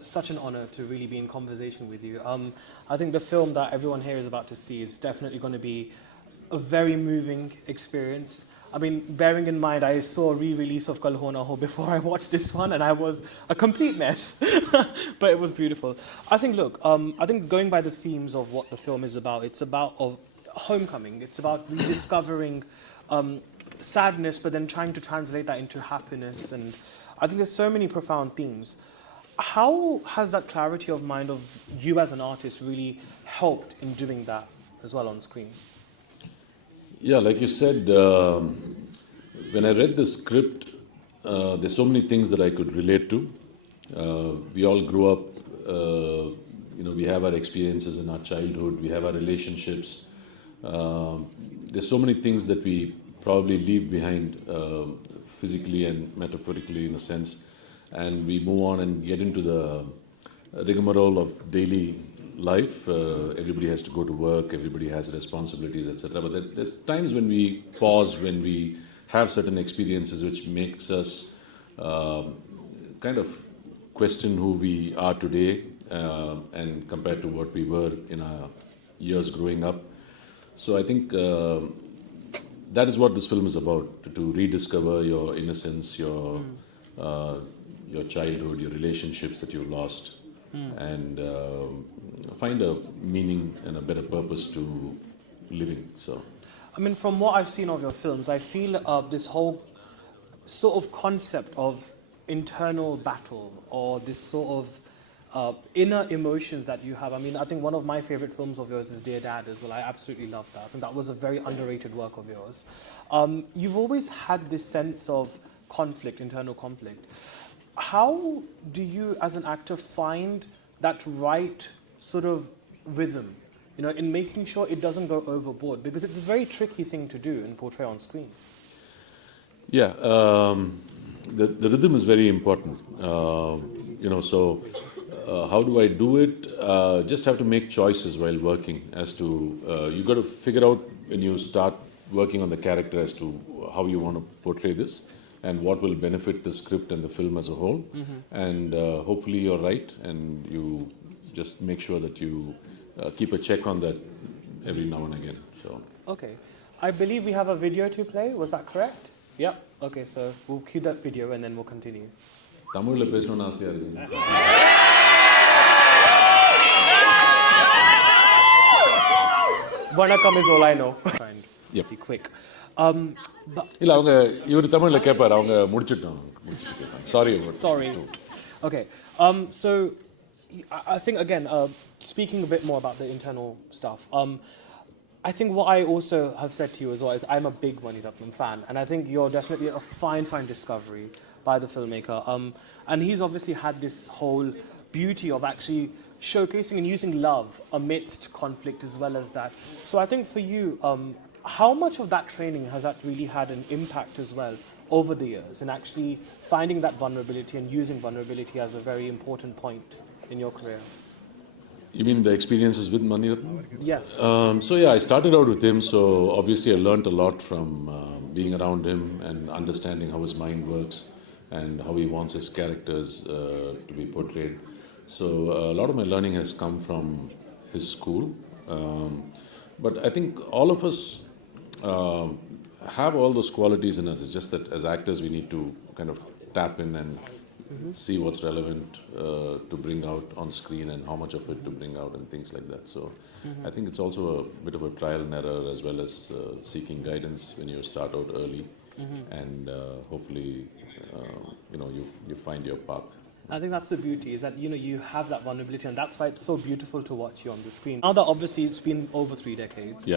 such an honor to really be in conversation with you. I think the film that everyone here is about to see is definitely going to be a very moving experience. I mean, bearing in mind, I saw a re-release of Kal Ho Na Ho before I watched this one, and I was a complete mess, but it was beautiful. I think, look, I think going by the themes of what the film is about, it's about homecoming. It's about rediscovering sadness, but then trying to translate that into happiness. And I think there's so many profound themes. How has that clarity of mind of you as an artist really helped in doing that as well on screen? Yeah, like you said, when I read the script, there's so many things that I could relate to. We all grew up, we have our experiences in our childhood, we have our relationships. There's so many things that we probably leave behind physically and metaphorically in a sense, and we move on and get into the rigmarole of daily life. Everybody has to go to work, everybody has responsibilities, etc. But there's times when we pause, when we have certain experiences which makes us kind of question who we are today and compared to what we were in our years growing up. So I think that is what this film is about, to rediscover your innocence, your childhood, your relationships that you lost, and find a meaning and a better purpose to living. So, I mean, from what I've seen of your films, I feel this whole sort of concept of internal battle, or this sort of inner emotions that you have. I mean, I think one of my favorite films of yours is Dear Dad as well. I absolutely love that. I think that was a very underrated work of yours. You've always had this sense of conflict, internal conflict. How do you, as an actor, find that right sort of rhythm, in making sure it doesn't go overboard? Because it's a very tricky thing to do and portray on screen. Yeah, the rhythm is very important. So how do I do it? Just have to make choices while working as to, you got to figure out when you start working on the character as to how you want to portray this and what will benefit the script and the film as a whole. And hopefully you're right, and you just make sure that you keep a check on that every now and again. So. Okay. I believe we have a video to play. Was that correct? Yeah. Okay, so we'll cue that video and then we'll continue. Tamil la பேசணும்னு ஆசையா இருக்கு. Vanakkam is all I know. Yep. Be quick. இல்ல அவங்க இவர் தமிழ்ல கேட்பாரு, அவங்க முடிச்சிட்டோம். Sorry. Okay. So I think again, speaking a bit more about the internal stuff. I think what I also have said to you as well is I'm a big Mani Ratnam fan, and I think you're definitely a fine discovery by the filmmaker. And he's obviously had this whole beauty of actually showcasing and using love amidst conflict as well as that. So I think for you, how much of that training has that really had an impact as well over the years, and actually finding that vulnerability and using vulnerability as a very important point in your career? You mean the experiences with Mani Ratnam? Yes. So yeah, I started out with him, so obviously I learnt a lot from being around him and understanding how his mind works and how he wants his characters to be portrayed. So a lot of my learning has come from his school. But I think all of us have all those qualities in us. It's just that as actors we need to kind of tap in and see what's relevant to bring out on screen and how much of it to bring out and things like that. So I think it's also a bit of a trial and error, as well as seeking guidance when you start out early, and hopefully you find your path. I think that's the beauty, is that you have that vulnerability, and that's why it's so beautiful to watch you on the screen. Now that obviously it's been over 3 decades,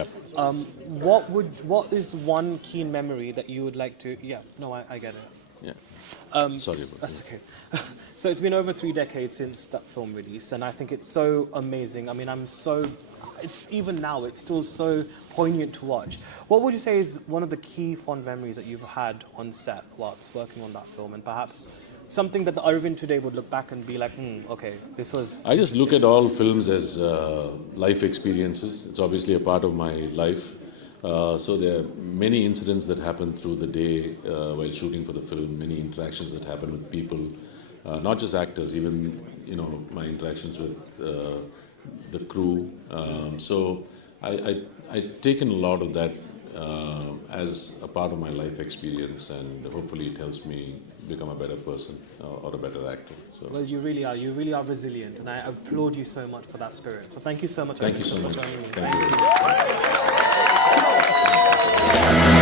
what is one keen memory that you would like to? Yeah, no, I get it. Yeah. Sorry about that's okay. So it's been over 3 decades since that film release, and I think it's so amazing. I mean, it's even now, it's still so poignant to watch. What would you say is one of the key fond memories that you've had on set whilst working on that film, and perhaps something that the Arvind today would look back and be like, okay, this was... I just look at all films as life experiences. It's obviously a part of my life. So there are many incidents that happen through the day while shooting for the film, many interactions that happen with people, not just actors, even my interactions with the crew. So I've taken a lot of that as a part of my life experience, and hopefully it helps me become a better person or a better actor. So. Well, you really are. You really are resilient, and I applaud you so much for that spirit. So thank you so much. Thank you so much. For joining me. Thank you.